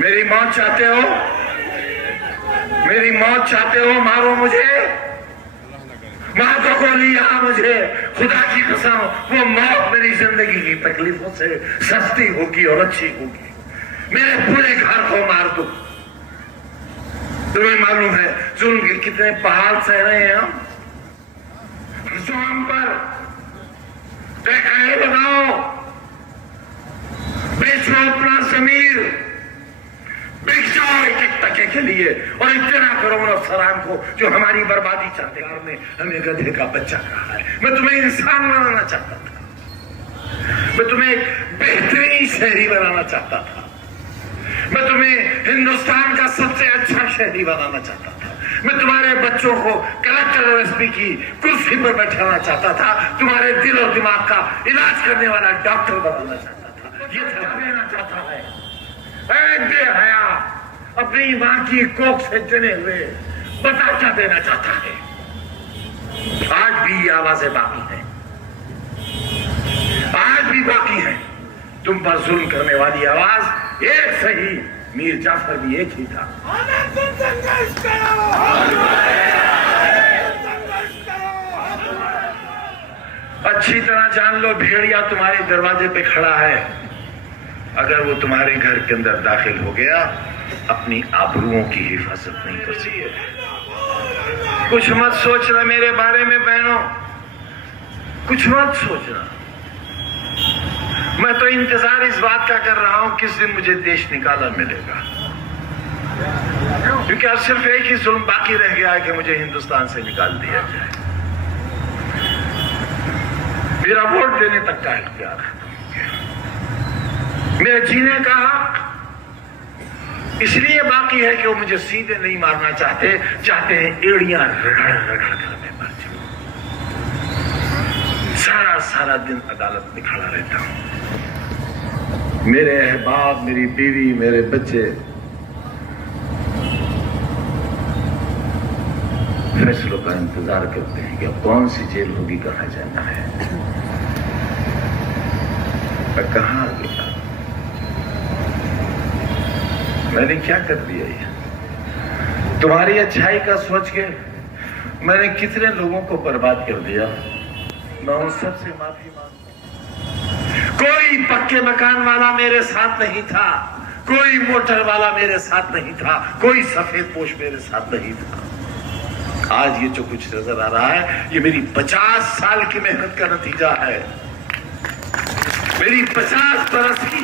मेरी मौत चाहते हो? मेरी मौत चाहते हो? मारो मुझे, मार दो गोली यहाँ मुझे। खुदा की कसम वो मौत मेरी जिंदगी की तकलीफों से सस्ती होगी और अच्छी होगी। मेरे पूरे घर को मार दो। तुम्हें मालूम है जुल्म के कितने पहाड़ सह रहे हैं हम पर। देखा लगाओ, बेचो अपना जमीर, बिक जाओ एक एक टके के लिए और इतना करो उन अफसरान को जो हमारी बर्बादी चाहते हैं। ने हमें गधे का बच्चा कहा है। मैं तुम्हें इंसान बनाना चाहता था, मैं तुम्हें बेहतरीन शहरी बनाना चाहता था, मैं तुम्हें हिंदुस्तान का सबसे अच्छा शहरी बनाना चाहता था, मैं तुम्हारे बच्चों को कलेक्टर और एसपी की कुर्सी पर बैठाना चाहता था, तुम्हारे दिल और दिमाग का इलाज करने वाला डॉक्टर बनाना चाहता था। ये देना चाहता है बेहया अपनी मां की कोख से जने हुए बता क्या देना चाहता है। आज भी ये आवाजें बाकी हैं, आज भी बाकी है। तुम पर जुल्म करने वाली आवाज एक सही, मीर जाफर भी एक ही था। अच्छी तरह जान लो भेड़िया तुम्हारे दरवाजे पे खड़ा है। अगर वो तुम्हारे घर के अंदर दाखिल हो गया अपनी आबरूओं की हिफाजत नहीं कर सकता। कुछ मत सोचना मेरे बारे में बहनों, कुछ मत सोचना। मैं तो इंतजार इस बात का कर रहा हूं किस दिन मुझे देश निकाला मिलेगा, क्योंकि अब सिर्फ एक ही जुल्म बाकी रह गया है कि मुझे हिंदुस्तान से निकाल दिया जाए। मेरा वोट देने तक का इख्तियार है, मेरे जीने का हक इसलिए बाकी है कि वो मुझे सीधे नहीं मारना चाहते, चाहते हैं एड़ियां रगड़ रगड़ कर मैं मर जाऊं। सारा सारा दिन अदालत में खड़ा रहता हूं। मेरे अहबाब, मेरी बीवी, मेरे बच्चे फैसलों का इंतजार करते हैं कि अब कौन सी जेल होगी, कहां जाना है, मैं कहां आ गया, मैंने क्या कर दिया। ये तुम्हारी अच्छाई का सोच के मैंने कितने लोगों को बर्बाद कर दिया। मैं उन सबसे माफी मांगता। कोई पक्के मकान वाला मेरे साथ नहीं था, कोई मोटर वाला मेरे साथ नहीं था, कोई सफेद पोश मेरे साथ नहीं था। आज ये जो कुछ नजर आ रहा है ये मेरी 50 साल की मेहनत का नतीजा है, मेरी 50 बरस की।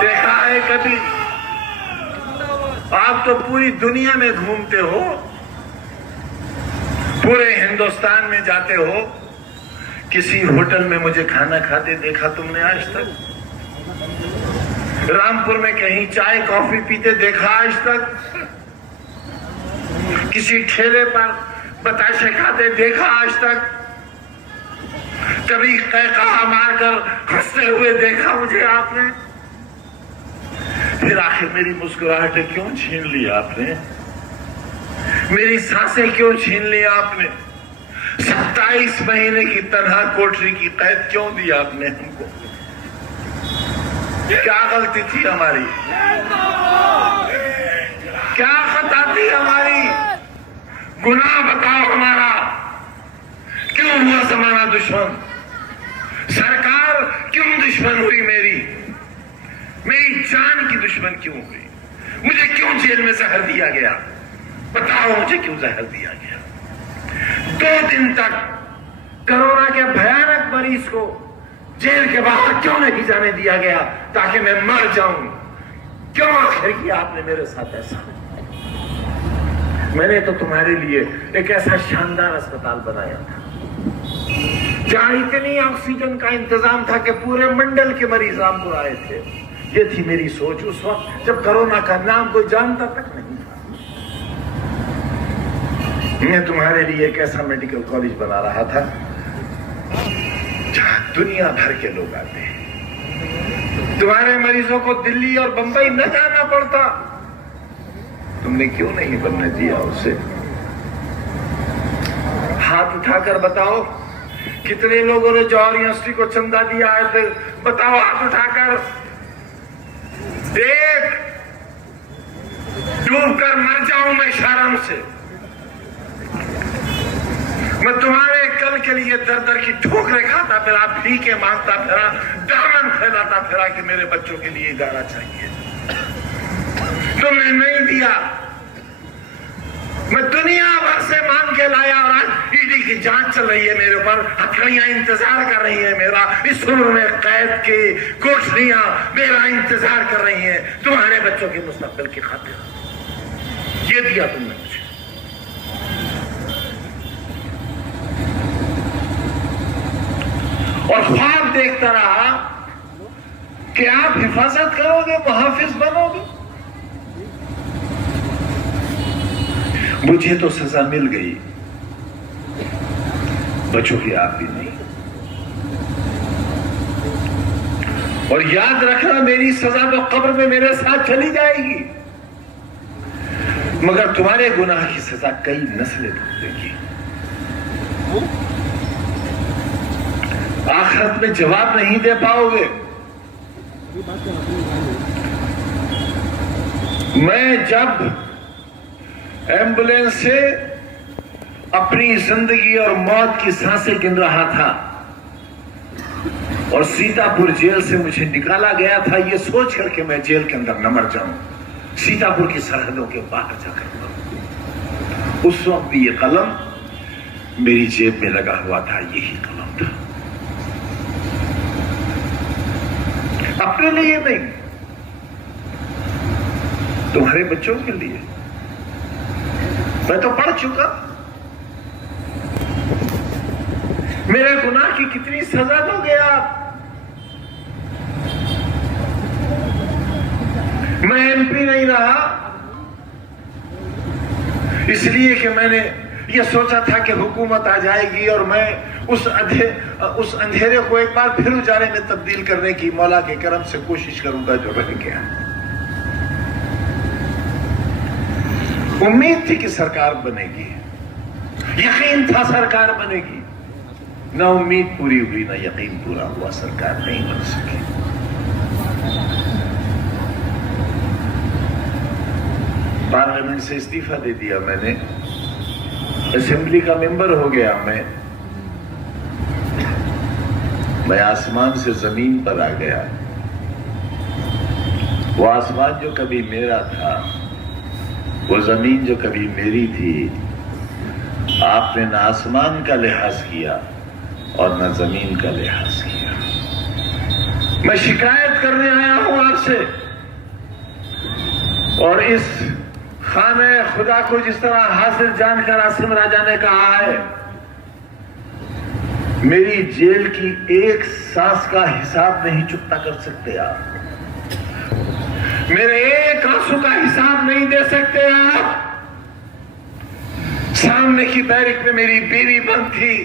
देखा है कभी? आप तो पूरी दुनिया में घूमते हो, पूरे हिंदुस्तान में जाते हो, किसी होटल में मुझे खाना खाते देखा तुमने आज तक? रामपुर में कहीं चाय कॉफी पीते देखा आज तक? किसी ठेले पर बताशे खाते देखा आज तक? कभी कहकहा मारकर हंसते हुए देखा मुझे आपने? फिर आखिर मेरी मुस्कुराहटें क्यों छीन ली आपने? मेरी सांसें क्यों छीन ली आपने? 27 महीने की तनहा कोठरी की कैद क्यों दी आपने हमको? क्या गलती थी हमारी? क्या खता थी हमारी? गुनाह बताओ हमारा। क्यों हुआ जमाना दुश्मन? सरकार क्यों दुश्मन हुई मेरी? मेरी जान की दुश्मन क्यों हुई? मुझे क्यों जेल में जहर दिया गया? बताओ मुझे क्यों जहर दिया गया? 2 दिन तक कोरोना के भयानक मरीज को जेल के बाहर क्यों नहीं जाने दिया गया ताकि मैं मर जाऊं? क्यों आखिर किया आपने मेरे साथ ऐसा? मैंने तो तुम्हारे लिए एक ऐसा शानदार अस्पताल बनाया था जहां इतनी ऑक्सीजन का इंतजाम था कि पूरे मंडल के मरीज रामपुर आए थे। ये थी मेरी सोच उस वक्त जब कोरोना का नाम कोई जानता तक नहीं था। मैं तुम्हारे लिए एक ऐसा मेडिकल कॉलेज बना रहा था जहां दुनिया भर के लोग आते हैं। तुम्हारे मरीजों को दिल्ली और बंबई न जाना पड़ता। तुमने क्यों नहीं बनने दिया उसे? हाथ उठाकर बताओ कितने लोगों ने जौहर यूनिवर्सिटी को चंदा दिया है? तो बताओ हाथ उठाकर। एक डूब कर मर जाऊं मैं शर्म से। मैं तुम्हारे कल के लिए दर दर की ठोकरें खाता फिरा, भीखे मांगता फिरा, दामन फैलाता फिरा कि मेरे बच्चों के लिए इदारा चाहिए। तुमने नहीं दिया। मैं दुनिया भर से मांग के लाया और आज ईडी की जांच चल रही है मेरे ऊपर। हथकड़ियां इंतजार कर रही है मेरा, इस उम्र में कैद की कोठरियां मेरा इंतजार कर रही हैं तुम्हारे बच्चों के मुस्तकबिल की खातिर। ये दिया तुमने मुझे। और ख्वाब देखता रहा कि आप हिफाजत करोगे, मुहाफिज बनोगे। मुझे तो सजा मिल गई, बच्चों की आप भी नहीं। और याद रखना, मेरी सजा तो कब्र में मेरे साथ चली जाएगी, मगर तुम्हारे गुनाह की सजा कई नस्लें भुगतेंगी। आखिरत में जवाब नहीं दे पाओगे। मैं जब एम्बुलेंस से अपनी जिंदगी और मौत की सांसें गिन रहा था और सीतापुर जेल से मुझे निकाला गया था, ये सोच करके मैं जेल के अंदर न मर जाऊं, सीतापुर की सरहदों के बाहर जाकर मरूं। उस वक्त भी ये कलम मेरी जेब में लगा हुआ था, यही कलम था। अपने लिए नहीं, तुम्हारे बच्चों के लिए। मैं तो पढ़ चुका, मेरे गुनाह की कितनी सजा दोगे आप? मैं एमपी नहीं रहा इसलिए कि मैंने ये सोचा था कि हुकूमत आ जाएगी और मैं उस अंधेरे को एक बार फिर उजाले में तब्दील करने की मौला के करम से कोशिश करूंगा जो रह गया। उम्मीद थी कि सरकार बनेगी, यकीन था सरकार बनेगी, ना उम्मीद पूरी हुई ना यकीन पूरा हुआ, सरकार नहीं बन सकी। पार्लियामेंट से इस्तीफा दे दिया मैंने, असेंबली का मेंबर हो गया मैं आसमान से जमीन पर आ गया। वो आसमान जो कभी मेरा था, वो जमीन जो कभी मेरी थी, आपने न आसमान का लिहाज किया और न जमीन का लिहाज किया। मैं शिकायत करने आया हूं आपसे, और इस खाने खुदा को जिस तरह हासिल जानकर आसिम राजा ने कहा है, मेरी जेल की एक सांस का हिसाब नहीं चुकता कर सकते आप, मेरे एक आंसू का हिसाब नहीं दे सकते आप। सामने की बैरिक में मेरी बीवी बंद थी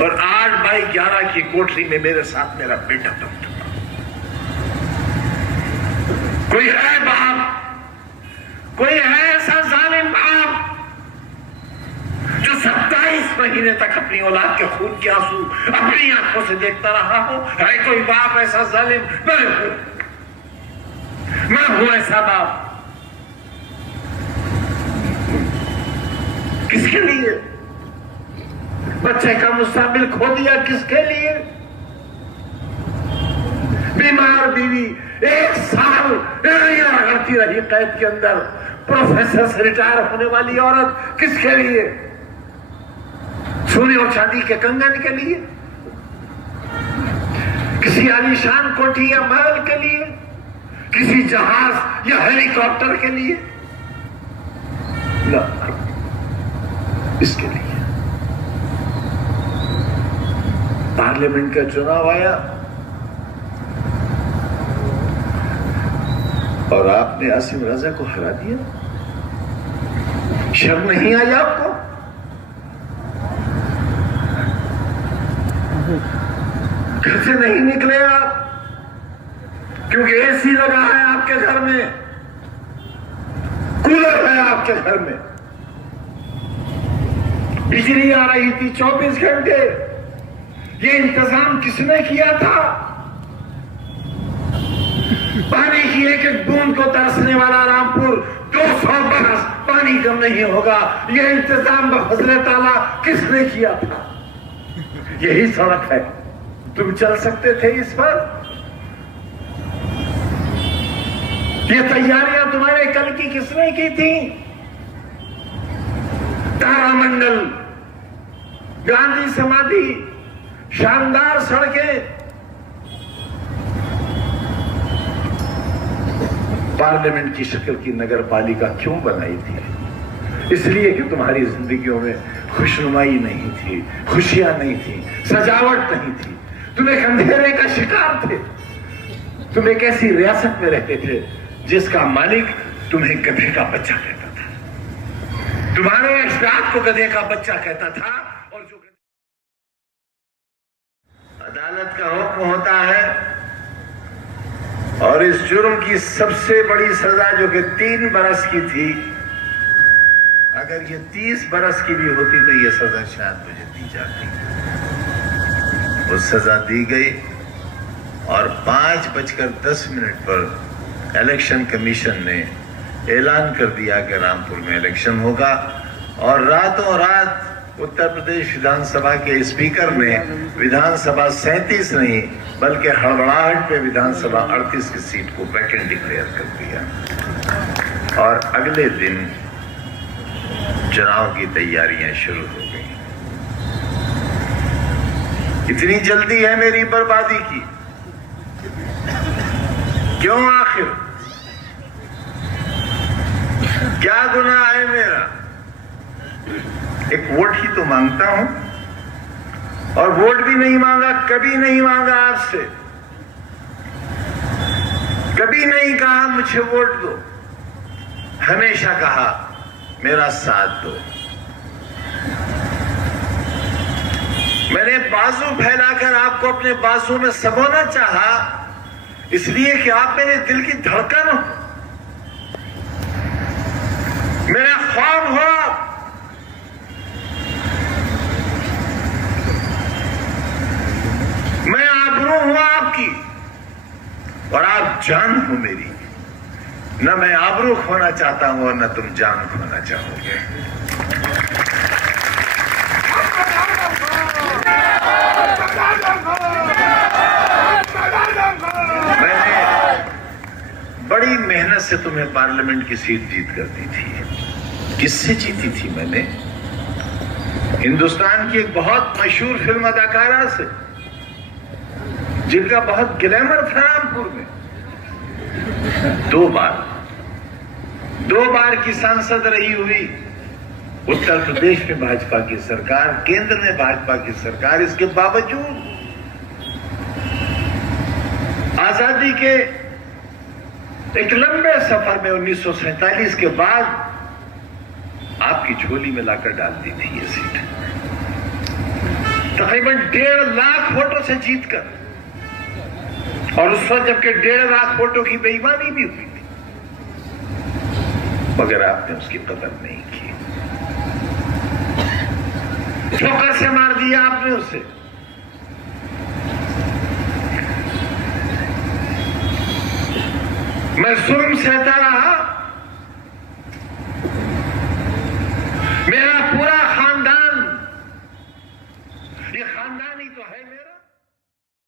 और 8x11 की कोठरी में मेरे साथ मेरा बेटा बंद था। कोई है बाप, कोई है ऐसा जालिम बाप जो 27 महीने तक अपनी औलाद के खून के आंसू अपनी आंखों से देखता रहा हो? है कोई बाप ऐसा जालिम? मैं हूं ऐसा बाप। किसके लिए? बच्चे का मुस्तकबिल खो दिया, किसके लिए? बीमार बीवी 1 साल रगड़ती रही कैद के अंदर, प्रोफेसर से रिटायर होने वाली औरत, किसके लिए? सोने और चांदी के कंगन के लिए? किसी आलीशान कोठी या महल के लिए? किसी जहाज या हेलीकॉप्टर के लिए? ना, इसके लिए। पार्लियामेंट का चुनाव आया और आपने आसिम राजा को हरा दिया। शर्म नहीं आई आपको? घर से नहीं निकले आप क्योंकि एसी लगा है आपके घर में, कूलर है आपके घर में, बिजली आ रही थी 24 घंटे। ये इंतजाम किसने किया था? पानी की एक एक बूंद को तरसने वाला रामपुर 200 बरस पानी कम नहीं होगा। ये इंतजाम बफजले ताला किसने किया था? यही सड़क है। तुम चल सकते थे इस पर? ये तैयारियां तुम्हारे कल की किसने की थी? तारामंडल, गांधी समाधि, शानदार सड़कें। पार्लियामेंट की शक्ल की नगर पालिका क्यों बनाई थी? इसलिए कि तुम्हारी जिंदगियों में खुशनुमाई नहीं थी, खुशियां नहीं थी, सजावट नहीं थी। तुम एक अंधेरे का शिकार थे। तुम एक ऐसी रियासत में रहते थे जिसका मालिक तुम्हें गधे का बच्चा कहता था, तुम्हारे अजदाद को गधे का बच्चा कहता था। और जो अदालत का हुक्म होता है और इस जुर्म की सबसे बड़ी सजा जो कि 3 बरस की थी, अगर ये 30 बरस की भी होती तो ये सजा शायद मुझे दी जाती। वो सजा दी गई और 5:10 पर इलेक्शन कमीशन ने ऐलान कर दिया कि रामपुर में इलेक्शन होगा। और रातों रात उत्तर प्रदेश विधानसभा के स्पीकर ने विधानसभा 37 नहीं बल्कि हड़बड़ाहट पे विधानसभा 38 की सीट को वैकेंट डिक्लेयर कर दिया। और अगले दिन चुनाव की तैयारियां शुरू हो गई। इतनी जल्दी है मेरी बर्बादी की? क्यों आखिर? क्या गुनाह है मेरा? एक वोट ही तो मांगता हूं और वोट भी नहीं मांगा, कभी नहीं मांगा आपसे, कभी नहीं कहा मुझे वोट दो। हमेशा कहा मेरा साथ दो। मैंने बाजू फैलाकर आपको अपने बाजू में सबोना चाहा, इसलिए कि आप मेरे दिल की धड़कन हो, मेरा ख्वाब हो। मैं आबरू हूं आपकी और आप जान हो मेरी। न मैं आबरू खोना चाहता हूं और न तुम जान खोना चाहोगे। मैंने बड़ी मेहनत से तुम्हें पार्लियामेंट की सीट जीत कर दी थी। किससे जीती थी मैंने? हिंदुस्तान की एक बहुत मशहूर फिल्म अदाकारा से, जिनका बहुत ग्लैमर था रामपुर में। 2 बार की सांसद रही हुई। उत्तर प्रदेश में भाजपा की सरकार, केंद्र में भाजपा की सरकार। इसके बावजूद आजादी के एक लंबे सफर में 1947 के बाद आपकी झोली में लाकर डाल दी थी ये सीट, तकरीबन 1.5 लाख वोटों से जीतकर। और उस वक्त जबकि 1.5 लाख वोटों की बेईमानी भी हुई थी, मगर आपने उसकी कदर नहीं की। ठोकर से मार दिया आपने उसे। मैं जुल्म सहता रहा। मेरा पूरा खानदान, ये खानदान ही तो है मेरा।